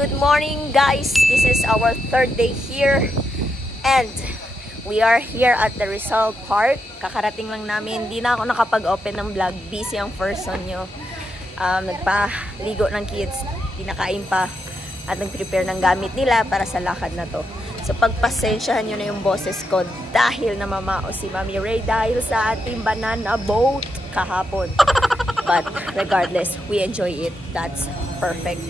Good morning guys, this is our third day here and we are here at the Rizal Park. Kakarating lang namin, hindi na ako nakapag-open ng vlog, busy ang person nyo. Nagpaligo ng kids, pinakain pa at nag-prepare ng gamit nila para sa lakad na to. So pagpasensyahan nyo na yung boses ko dahil namamao si Mami Ray dahil sa ating banana boat kahapon. But regardless, we enjoy it. That's perfect.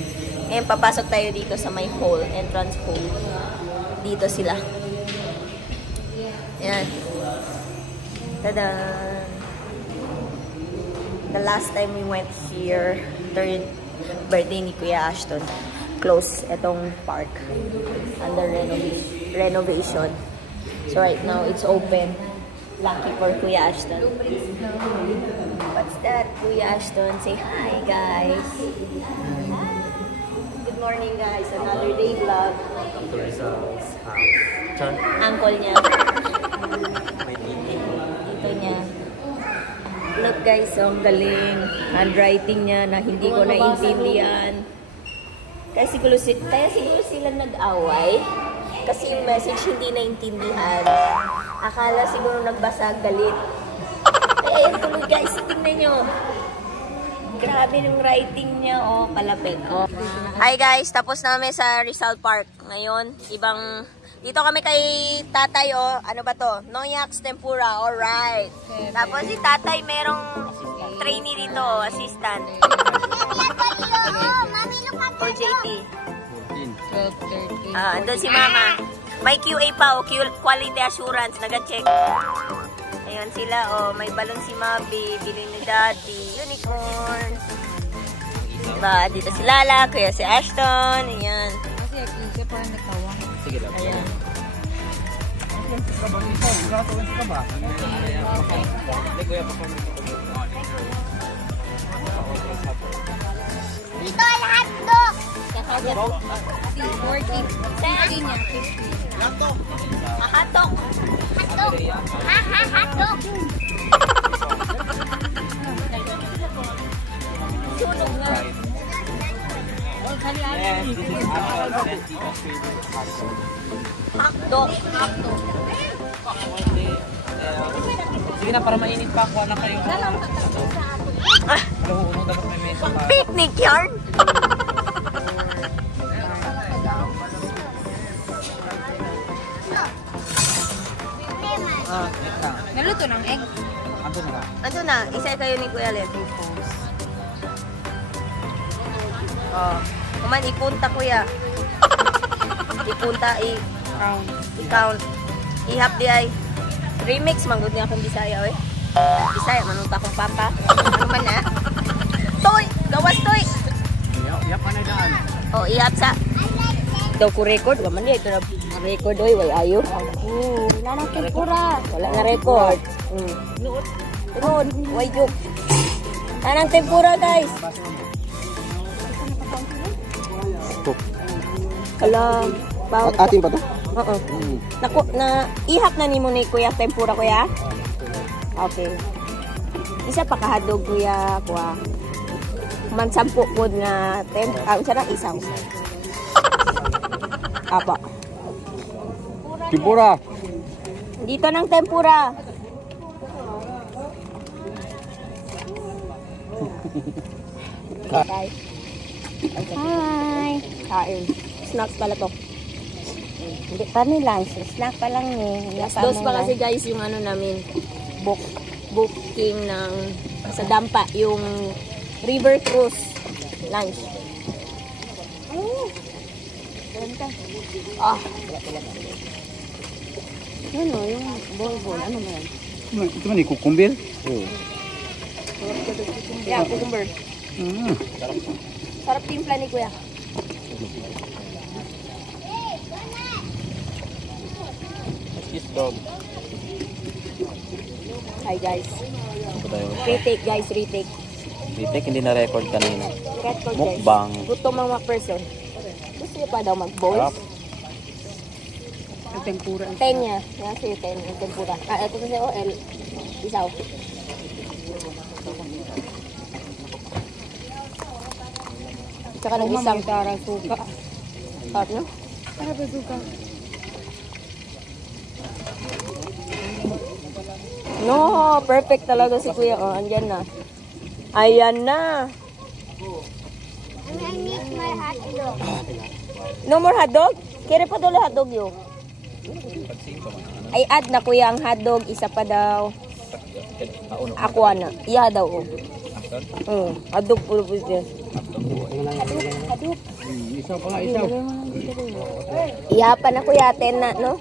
And papasok tayo dito sa may hole, entrance hole. Dito sila. Ayan. Tada! The last time we went here, third birthday ni Kuya Ashton, close itong park. Under renovation. So right now, it's open. Lucky for Kuya Ashton. What's that, Kuya Ashton? Say hi, guys. Hi. Good morning, guys. Another day vlog. Welcome to Rizal's house. Uncle niya. Dito niya. Look guys, ang galing. Handwriting niya na hindi ko naiintindihan. Kaya siguro sila nag-away. Kasi yung message hindi naintindihan. Akala siguro nagbasa galit. Ayun tuloy guys, tingnan nyo. Grabe yung writing niya, oh, palapit, oh. Hi guys, tapos namin sa Rizal Park. Ngayon, dito kami kay tatay, oh. Ano ba to? Noyax Tempura, alright. Tapos si tatay merong trainee dito, oh, assistant. O JT. 12:30. Andun si mama. May QA pa, oh, quality assurance, nag-check. Ayun sila, oh, may balon si Mabi, bili ni Daddy, unicorn. Diba, dito si Lala, kuya si Ashton, ayan. Kasi ako parang natawa. Sige lang. Ayan. Dito ay hotdog! Hotdog? 40 niya, 50. Hotdog! Hotdog! Hotdog! Sunog nga. Hotdog! Sige na, para mainit pa. Kuha na kayo. Picnic yarn? Naluto ng egg. Ando na, isa kayo ni Kuya Len. Oh, kuman ipunta kuya. Ipunta i-count. Ihap di ay. Remix manggod niya akong Bisaya oy. Bisaya manunta akong papa. Ano man na? Toy, gawas toy. Ihap pa na daan. Oh, ihap sa. Daw ko record, waman niya ito na record oy, way ayo. Wala nang tempura. Wala na record. Noon, way joke. Anang tempura guys. Alam, bawat Atin pa to? Oo. Ihap na nimo ni Kuya tempura kuya. Okay. Isa pa kahadlok kuya kuha. Man 10 pod nga sana isaw. Apa? Tempura. Dito ng tempura. Hi. Hi! Kain. Snacks pala to. Hindi pa nila. Snack pa lang eh. Dos pa kasi guys yung ano namin. Booking ng sa Dampa. Yung River Cruise lunch. Ah. Ano, yung bol-bol. Ano ba yan? Ito man, kukumbir? Yeah, cucumber. Sarap timpla ni Kuya. hotdog. Hi guys. Ito tayo. Retake guys, retake. Retake, hindi na record kanina. Record guys. Mukbang. Gutom mga person. Gusto niyo pa daw mag-bowl? Sarap. Ang tempura. Tenya. Yan sa'yo, tenya. Yung tempura. Ito kasi OL. Isaw. Tsaka ng isang Tara, suka. part, no? Tara ba suka? No, perfect talaga si Kuya. Oh, andyan na. Ayan na. No more hotdog? Kere pa daw hotdog yo. Ay, add na Kuya ang hotdog. Isa pa daw. Ako na. Iya daw. Oh. Hotdog po po siya. Hotdog. Isaw pa nga, isaw. Iya pa na Kuya. 10 na, no?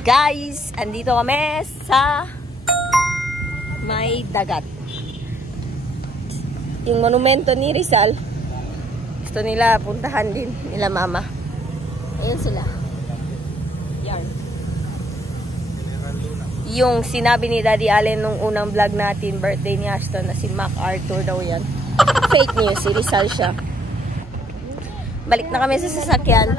Guys, andito kami sa may dagat. Yung monumento ni Rizal, gusto nila puntahan din nila mama. Ayun sila. Yan. Yung sinabi ni Daddy Allen nung unang vlog natin, birthday ni Ashton, na si MacArthur daw yan. Fake news, si Rizal siya. Balik na kami sa sasakyan.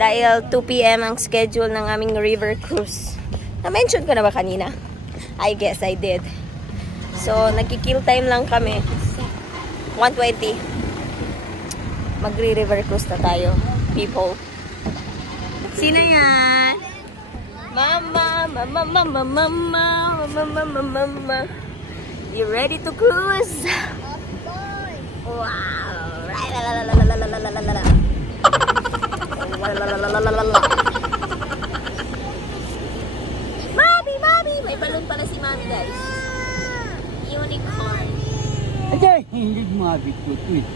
Dahil 2 PM ang schedule ng aming river cruise. Na-mention ko na ba kanina? I guess I did. So, nagki-kill time lang kami. 1:20. Magri-river cruise na tayo, people. Sino yan? Mama, mama, mama, mama, mama, mama, mama. You ready to cruise? Wow! Mami, mami! May balon pala si mami, guys. Unicorn. Ajay, hindi mabikot ko eh.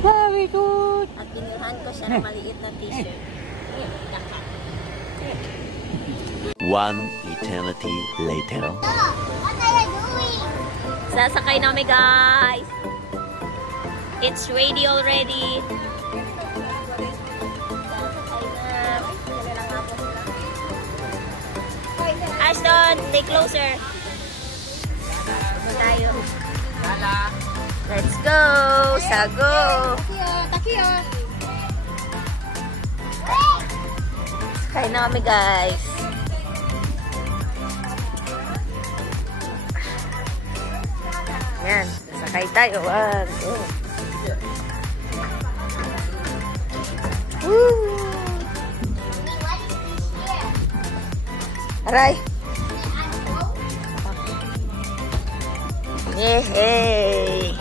Mabikot! At binilhan ko siya ng maliit na t-shirt. One eternity later. Sasakay na kami, guys. It's ready already. Ashton, stay closer. Tayo. Let's go! Sago! Takiyo! Sakay na kami, guys. Yan. Sakay tayo. One, two. Woo! Aray! Yehey!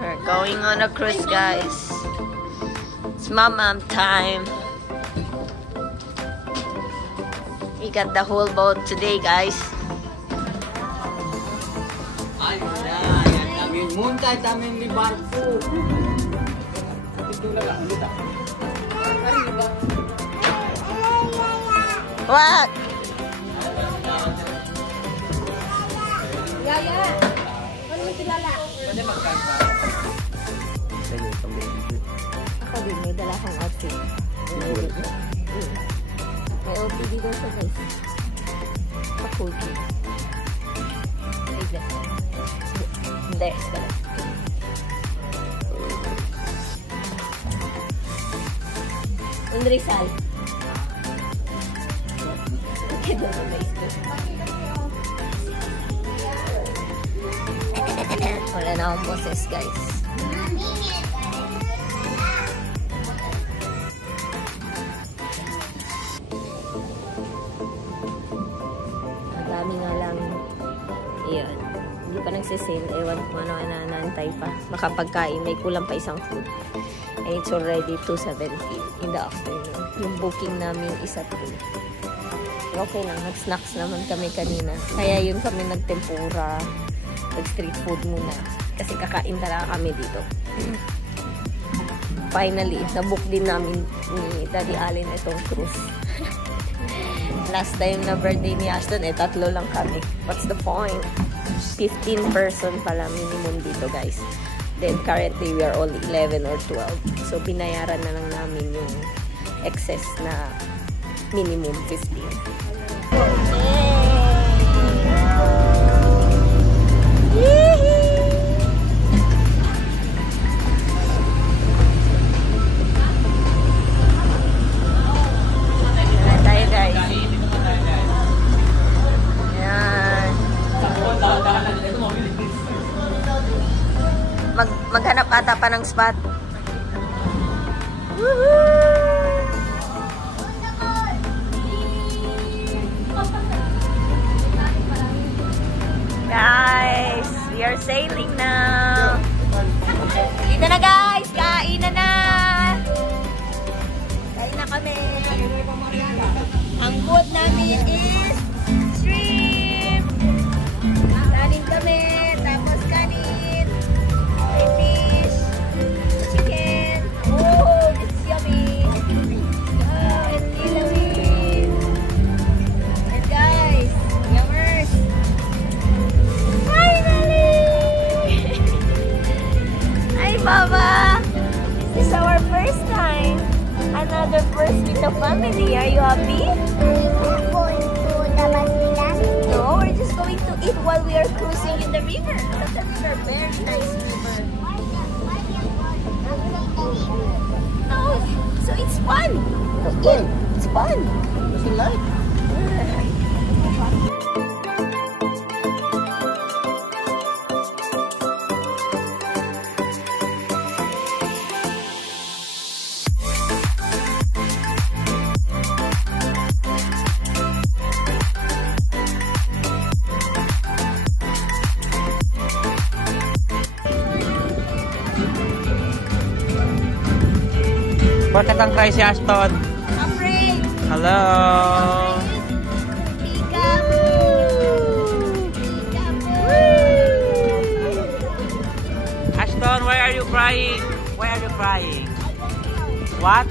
We're going on a cruise, guys. It's mom time. We got the whole boat today, guys. Ay, yan kami. Muntay kami ni barko. Ito lang lang, ulit ah. What? Yaya! Ano mo tilala? Pwede magkanta. Ako din, may dala akong outfit. May OPD daw siya, guys. Pakulti. Hindi, stop. Un Rizal. Quedó en Facebook. Wala na akong boses, guys. Ang dami nga lang. Iyon. Hindi pa nagsisale. Ewan kung ano na naantay pa. Baka pagkain. May kulang pa isang food. And it's already 2:17 in the afternoon. Yung booking namin is at 2. Okay lang. Nag-snacks naman kami kanina. Kaya yun kami nagtempura. Nag-street food muna. Kasi kakain talaga kami dito. finally, nabook din namin ni Daddy Allen itong cruise. Last time na birthday ni Ashton, 3 lang kami. What's the point? 15 person pala minimum dito, guys. Then, currently, we are only 11 or 12. So, binayaran na lang namin yung excess na minimum 15. Maghanap ata pa ng spot. Guys, we are sailing now. Dito na guys, kain na. Kain na kami. Ang food namin is shrimp. Kanin kami, tapos kanin. Fish, chicken. Oh, it's yummy. Oh, it's yummy. And guys, yummers. Finally! Hi, Mama. This is our first time. Another first with the family. Are you happy? No, we're just going to eat while we are cruising in the river. Look at the river, very nice river. Oh, so it's fun. It's fun. Does he like? Bakit ang cry si Ashton? Afraid. Hello! Ashton, why are you crying? Why are you crying? What?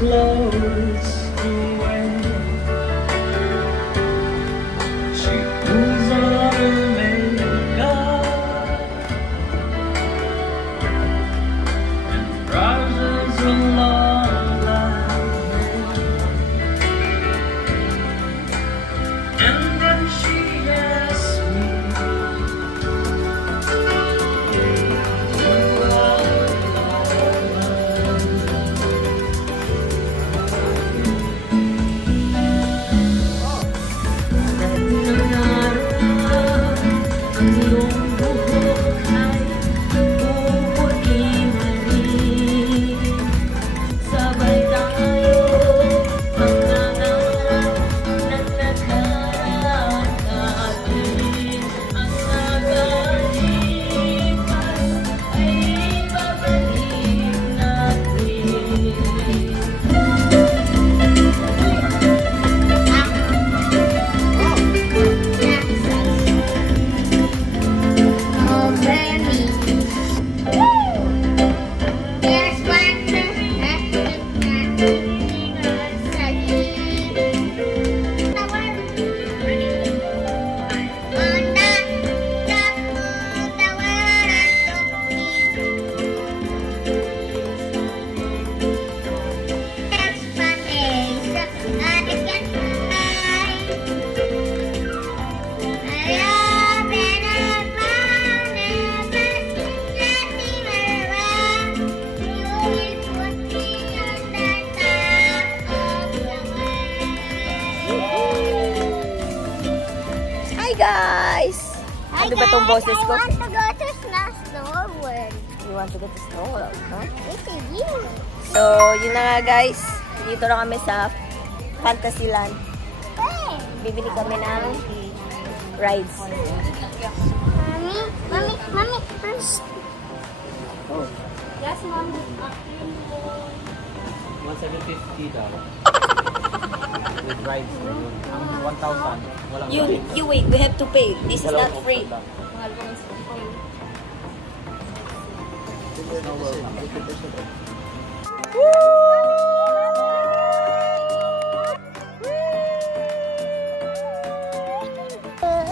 clothes to wear. She pulls on her makeup and browses along like me. And then she asks me, Hi guys! Ano ba tong boses ko? I want to go to Snow World. You want to go to Snow World, huh? This is you. So, yun na nga guys. Dito na kami sa Fantasyland. Hey. Bibili kami ng rides. Mommy, first. Yes, Mommy. $1,750 with rides. Ang 1,000 walang You wait, we have to pay. This is not free.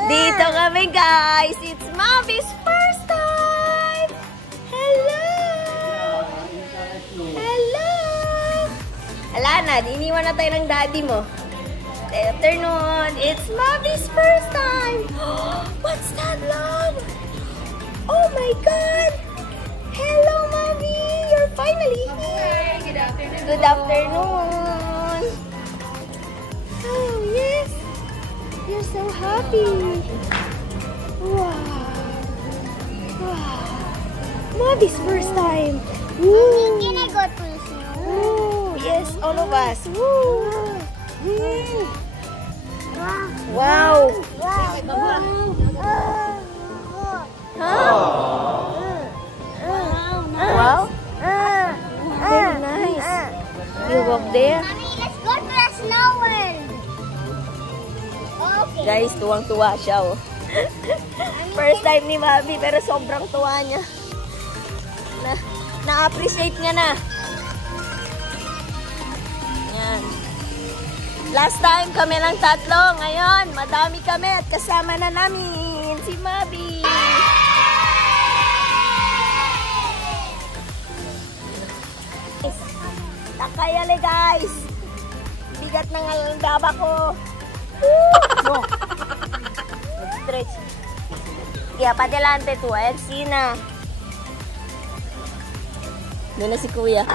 Dito kami guys. It's Mavi's first time. Hello. Hello. Ala na, iniwan na tayo ng daddy mo. Good afternoon. It's Mavi's first time. What's that, love? Oh my God. Hello, Mavi. You're finally here. Good afternoon. Good afternoon. Oh, yes. You're so happy. Wow. Wow. Mavi's first time. Woo. Can I go to the snow? Woo. Yes, all of us. Woo. Woo. Wow. Wow. Very nice. You walk there. Mommy, let's go to the Snow World. Okay. Guys, tuwang-tuwa siya, oh. First time ni Mavi, pero sobrang tuwa niya. Na-appreciate niya na. Yan. Last time kami lang tatlo. Ngayon, madami kami at kasama na namin si Mavi. Takayale, guys. Bigat ng alambaba ko. No. Stretch. Yeah, pa delante tu. Ayan, Sina. Doon na si Kuya.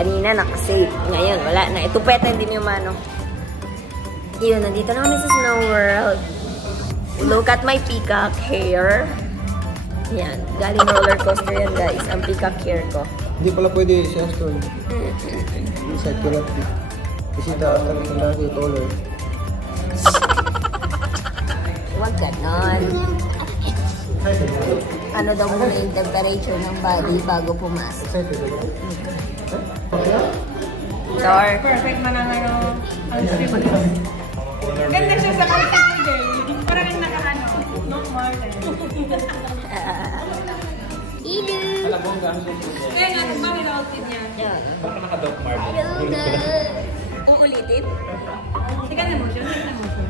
Kanina nakasave. Ngayon, wala na. Ito peta hindi niyo mano. Yun, nandito na kami sa Snow World. Look at my peacock hair. Yan. Galing roller coaster yan, guys. Ang peacock hair ko. Hindi pala pwede siya store. Isa ko lang. Kasi taas lang yung lagi taller. Huwag ganon. Ano daw muna yung temperature ng body bago pumasok? Sir. Perfect man ang ano, ang swiftness. Ganda siya sa outfit ni Jelly. Parang yung nakaano, no more than. Idu. Kaya nga, bakit ang outfit niya? Uulitin? Sige na mo siya, sige na mo siya.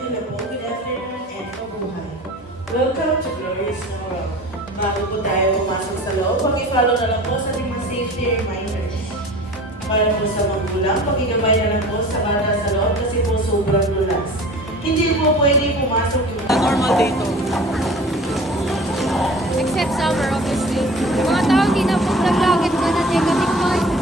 Hello po, good afternoon and mabuhay. Welcome to Glorious Snow World. Bago po tayo pumasok sa loob, pag-follow na lang po sa ating mga safety reminders. Para po sa magulang, pag-igabay na lang po sa bata sa loob kasi po sobrang lulas. Hindi po pwede pumasok yung Normal day to. Except summer, obviously. Mga tao hindi na po naglagit na na negative vibe.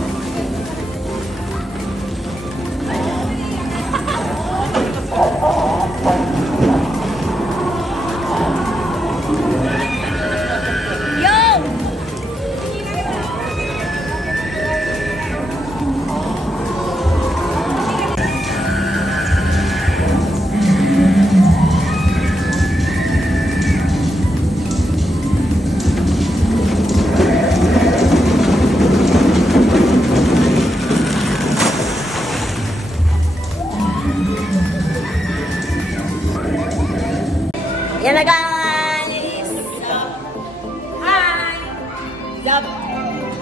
Yan na, guys! Hi! Zap!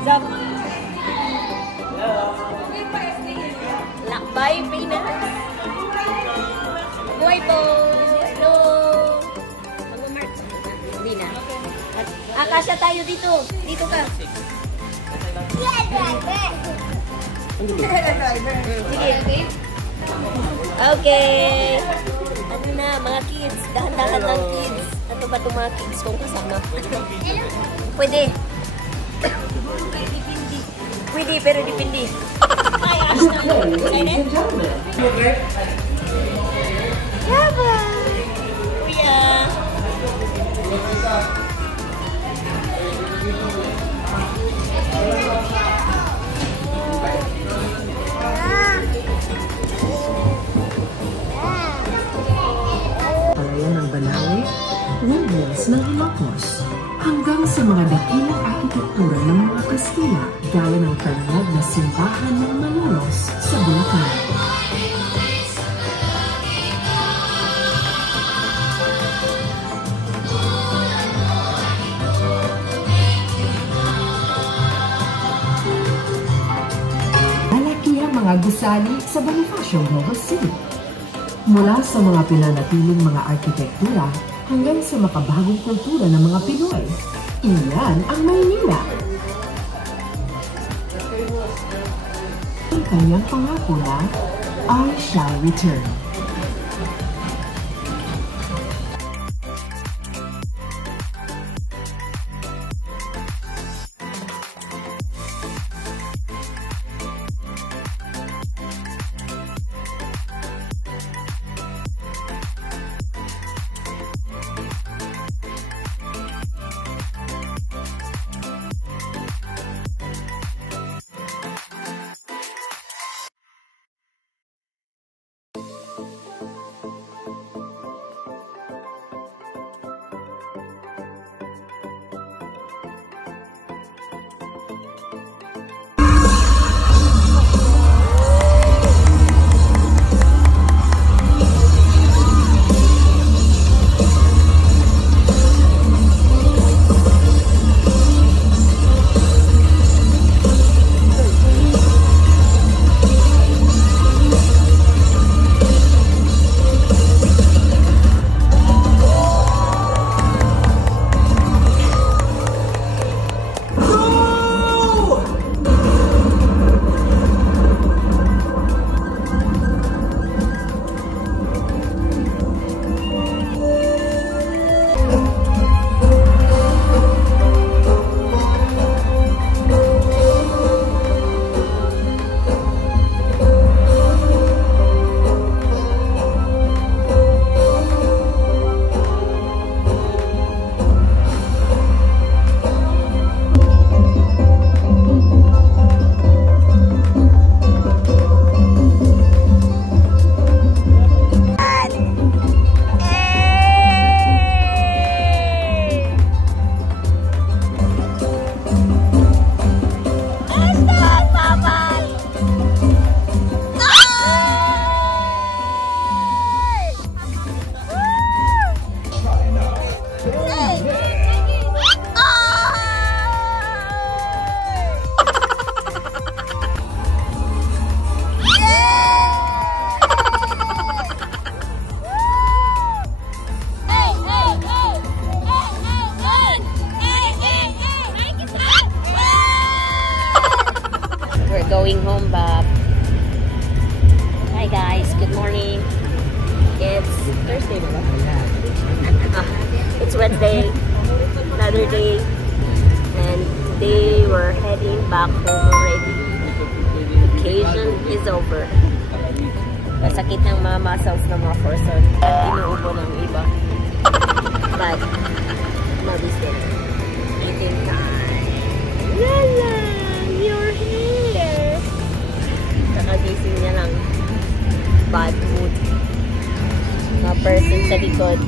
Zap! Lakbay, Pinas! Buhay po! Hello! Mag-mark. Hindi na. Akasya tayo dito. Dito ka. Sige. Okay. Ano na, mga kids. Dahan-dahan ng kids. Ano ba itong mga kids kong kasama? Pwede. Pwede, pero dipindi. Ay, Ashton. Excited? Yaba! Kuya! Palayan ng Banawe, windmills ng Ilocos, hanggang sa mga dakilang arkitektura ng mga Kastila, gaya ng tanawag na simbahan ng Malolos sa Bulacan. Malakihang mga gusali sa Bonifacio, Nueva City. Mula sa mga pinanatiling mga arkitektura hanggang sa makabagong kultura ng mga Pinoy. Iyan ang Maynila. Ang kanyang pangako na, I shall return. Thursday na ba? It's Wednesday. Another day. And today we're heading back home already. Vacation is over. Masakit ng mga muscles ng mga person at inuubo ng iba. But, Mommy's there. Eating time. Lala! You're here! Kakagising niya lang. Bad mood. Mga person sa likod.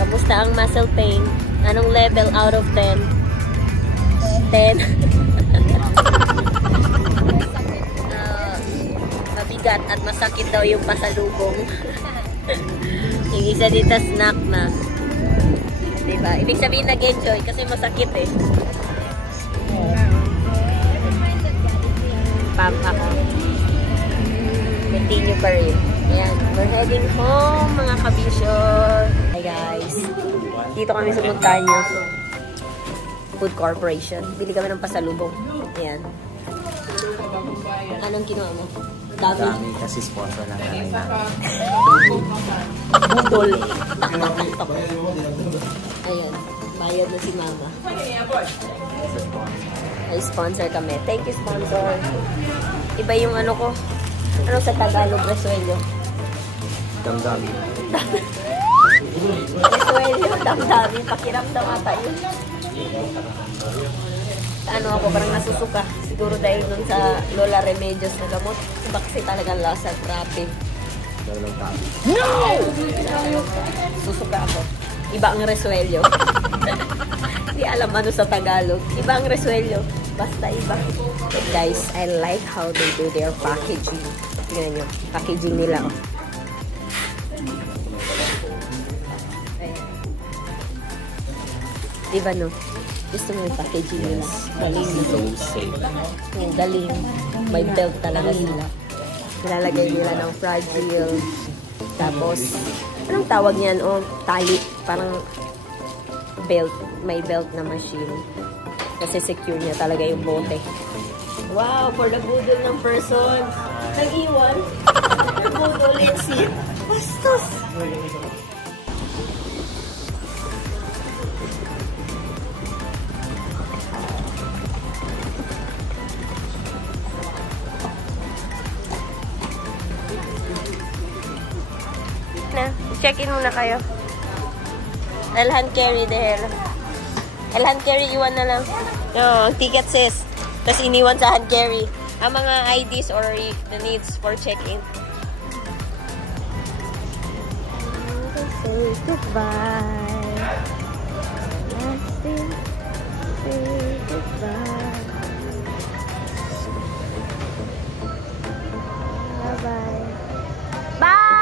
Kamusta ang muscle pain? Anong level out of 10? 10? Mabigat at masakit daw yung pasalubong. Yung isa dito snack na. Diba? Ibig sabihin nag-enjoy kasi masakit eh. Pump ako. Continue pa rin. Ayan. We're heading home mga kabisyo. Hi guys. Dito kami sa Montaño Food Corporation. Bili kami ng pasalubong. Ayan. Anong kinuha mo? Dami kasi sponsor lang namin. Budol. Ayan. Bayad na si Mama. Ay, sponsor kami. Thank you, sponsor. Iba yung ano ko. Ano sa Tagalog? Resuelyo. Damdami. Resuelyo, damdami. Pakiramdam ata yun. Ano ako, parang nasusuka. Siguro dahil nun sa Lola Remedios na gamot. Iba kasi talagang lasa. Grabe. No! Susuka ako. Iba ang resuelyo. Hindi alam ano sa Tagalog. Iba ang resuelyo. Basta iba. But guys, I like how they do their packaging. Tingnan nyo. Packaging nila. Oh. Diba no? Gusto mo yung packaging nila. Galing. So safe. Galing. May belt talaga sila. Nilalagay nila ng fragile. Tapos, anong tawag niyan? O, tali. Parang belt. May belt na machine. Kasi secure niya talaga yung bote. Wow! For the budol ng person. Nag-iwan. The budol, let's see. Bastos! Check-in muna kayo. Elhan carry there. Elhan carry, iwan na lang. No, ticket sis. Tapos iniwan sa hand carry. Ang mga IDs or the needs for check-in. Say goodbye. Say goodbye. Bye-bye. Bye!